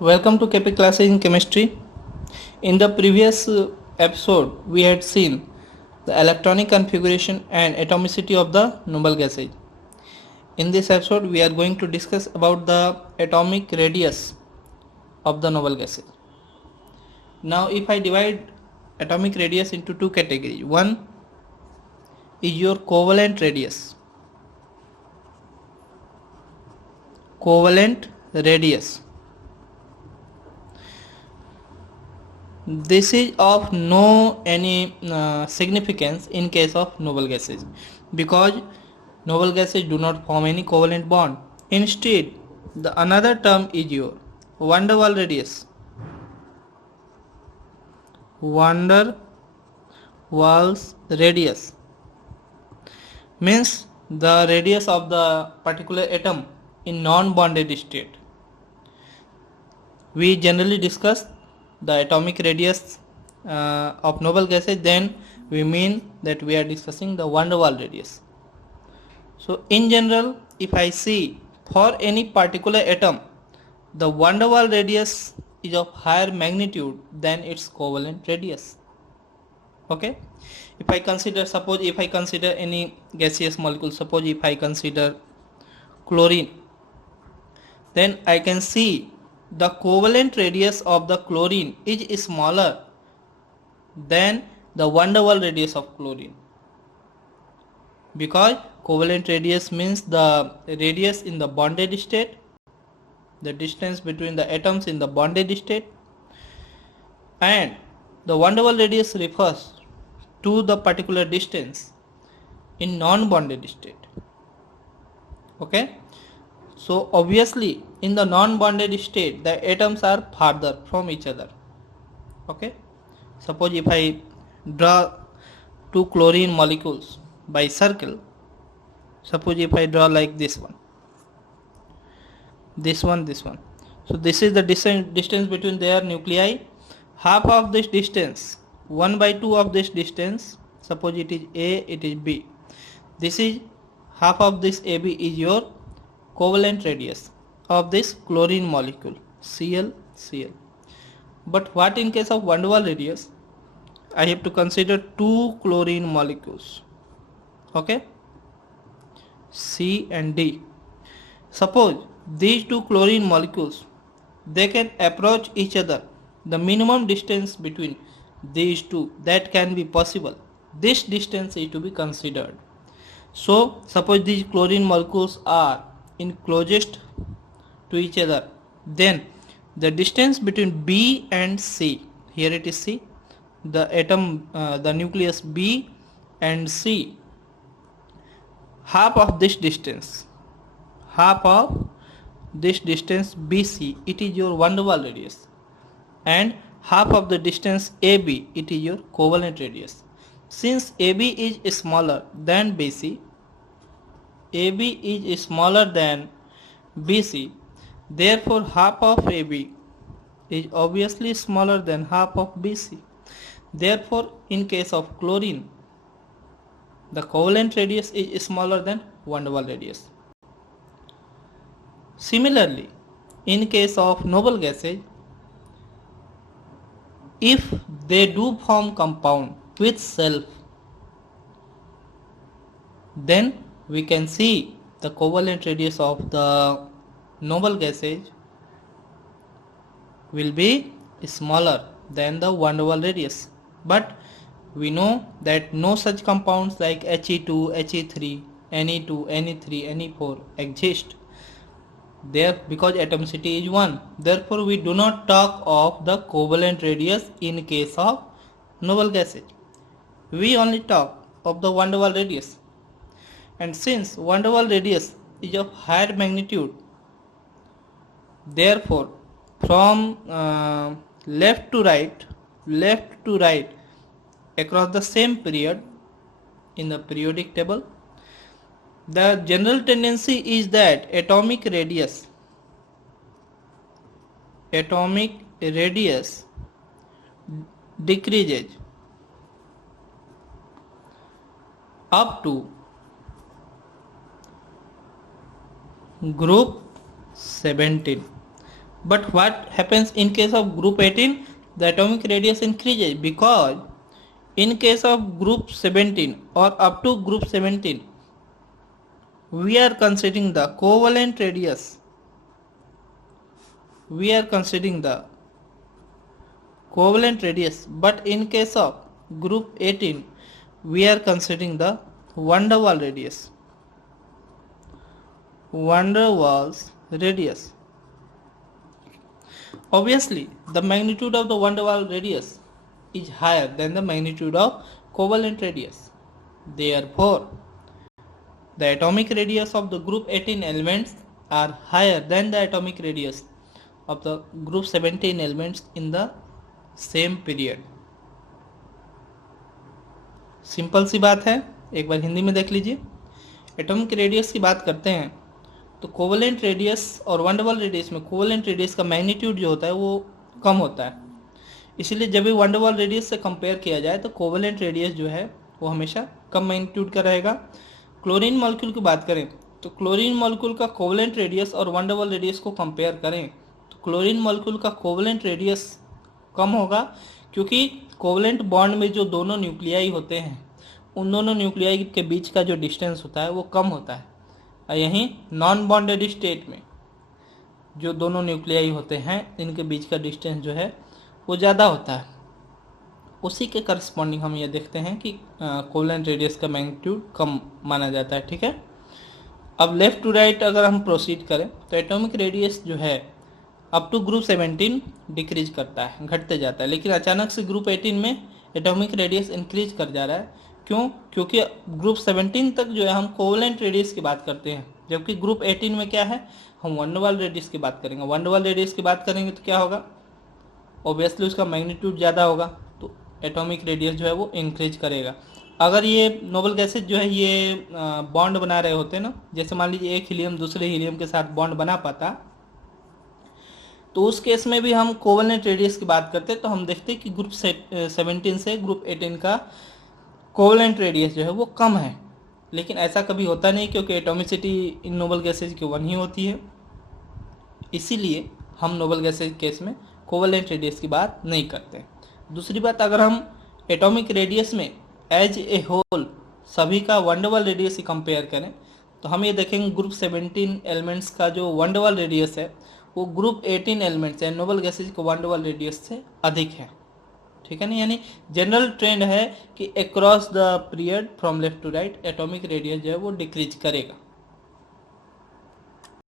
Welcome to KP Classes in Chemistry. In the previous episode, we had seen the electronic configuration and atomicity of the noble gases. In this episode, we are going to discuss about the atomic radius of the noble gases. Now, if I divide atomic radius into two categories, one is your covalent radius. Covalent radius. This is of no any significance in case of noble gases because noble gases do not form any covalent bond. Instead, the another term is your van der Waals radius. Van der Waals radius means the radius of the particular atom in non-bonded state. We generally discuss the atomic radius of noble gases, then we mean that we are discussing the van der Waals radius. So in general, if I see for any particular atom, the van der Waals radius is of higher magnitude than its covalent radius. Okay, suppose if I consider any gaseous molecule, suppose if I consider chlorine, then I can see the covalent radius of the chlorine is smaller than the van der Waals radius of chlorine, because covalent radius means the radius in the bonded state, the distance between the atoms in the bonded state, and the van der Waals radius refers to the particular distance in non-bonded state. Okay, so obviously in the non-bonded state the atoms are farther from each other. Okay, suppose if I draw two chlorine molecules by circle, suppose if I draw like this one, so this is the distance between their nuclei. Half of this distance, 1/2 of this distance, suppose it is A, it is B, this is half of this AB is your covalent radius of this chlorine molecule Cl. But what in case of van der Waals radius? I have to consider two chlorine molecules, okay, C and D. Suppose these two chlorine molecules, they can approach each other, the minimum distance between these two that can be possible, this distance is to be considered. So suppose these chlorine molecules are in closest to each other, then the distance between B and C, here it is C, the atom, the nucleus B and C, half of this distance BC, it is your van der Waals radius, and half of the distance AB, it is your covalent radius. Since AB is smaller than BC, therefore half of AB is obviously smaller than half of BC. Therefore in case of chlorine, the covalent radius is smaller than van der Waals radius. Similarly, in case of noble gases, if they do form compound with self, then we can see the covalent radius of the noble gases will be smaller than the van der Waals radius. But we know that no such compounds like He2, He3, Ne2, Ne3, Ne4 exist there, because atomicity is 1. Therefore we do not talk of the covalent radius in case of noble gases. We only talk of the van der Waals radius. And since van der Waals radius is of higher magnitude, therefore from left to right across the same period in the periodic table, the general tendency is that atomic radius decreases up to group 17. But what happens in case of group 18? The atomic radius increases because in case of group 17 or up to group 17, we are considering the covalent radius. We are considering the covalent radius, but in case of group 18, we are considering the van der Waals radius. Van der Waals radius. Obviously, the magnitude of the van der Waals radius is higher than the magnitude of covalent radius. Therefore, the atomic radius of the group 18 elements are higher than the atomic radius of the group 17 elements in the same period. Simple सी बात है, एक बार हिंदी में देख लीजिए। Atomic radius की बात करते हैं तो कोवेलेंट रेडियस और van der Waals रेडियस में कोवेलेंट रेडियस का मैग्नीट्यूड जो होता है वो कम होता है, इसलिए जब भी van der Waals रेडियस से कंपेयर किया जाए तो कोवेलेंट रेडियस जो है वो हमेशा कम मैग्नीट्यूड का रहेगा। क्लोरीन मॉलिक्यूल की बात करें तो क्लोरीन मॉलिक्यूल का कोवेलेंट रेडियस और van der Waals रेडियस को कंपेयर करें तो क्लोरीन मॉलिक्यूल का कोवेलेंट रेडियस कम होगा, क्योंकि कोवेलेंट बॉन्ड में जो दोनों न्यूक्लियाई होते हैं उन दोनों न्यूक्लियाई के बीच का जो डिस्टेंस होता है वो कम होता है, और यहीं नॉन बॉन्डेड स्टेट में जो दोनों न्यूक्लियाई होते हैं इनके बीच का डिस्टेंस जो है वो ज़्यादा होता है। उसी के करस्पॉन्डिंग हम ये देखते हैं कि कोवेलेंट रेडियस का मैग्नीट्यूड कम माना जाता है। ठीक है, अब लेफ़्ट टू राइट अगर हम प्रोसीड करें तो एटॉमिक रेडियस जो है अप टू ग्रुप 17 डिक्रीज करता है, घटते जाता है, लेकिन अचानक से ग्रुप 18 में एटॉमिक रेडियस इंक्रीज कर जा रहा है। क्यों? क्योंकि ग्रुप 17 तक जो है हम कोवेलेंट रेडियस की बात करते हैं, जबकि ग्रुप 18 में क्या है, हम van der Waals रेडियस की बात करेंगे। van der Waals रेडियस की बात करेंगे तो क्या होगा, ऑब्वियसली उसका मैग्नीट्यूड ज़्यादा होगा, तो एटॉमिक रेडियस जो है वो इंक्रीज करेगा। अगर ये नोबल गैसेज जो है ये बॉन्ड बना रहे होते ना, जैसे मान लीजिए एक हीलियम दूसरे हीलियम के साथ बॉन्ड बना पाता, तो उस केस में भी हम कोवेलेंट रेडियस की बात करते तो हम देखते कि ग्रुप 17 से ग्रुप 18 का कोवेलेंट रेडियस जो है वो कम है, लेकिन ऐसा कभी होता नहीं क्योंकि एटॉमिसिटी इन नोबल गैसेज की 1 ही होती है, इसीलिए हम नोबल गैसेज केस में कोवेलेंट रेडियस की बात नहीं करते। दूसरी बात, अगर हम एटॉमिक रेडियस में एज ए होल सभी का van der Waals रेडियस ही कंपेयर करें तो हम ये देखेंगे ग्रुप 17 एलिमेंट्स का जो van der Waals रेडियस है वो ग्रुप 18 एलिमेंट्स है नोबल गैसेज को van der Waals रेडियस से अधिक है। ठीक है ना, यानी जनरल ट्रेंड है कि across the period from left to right atomic radius जो है वो डिक्रीज करेगा।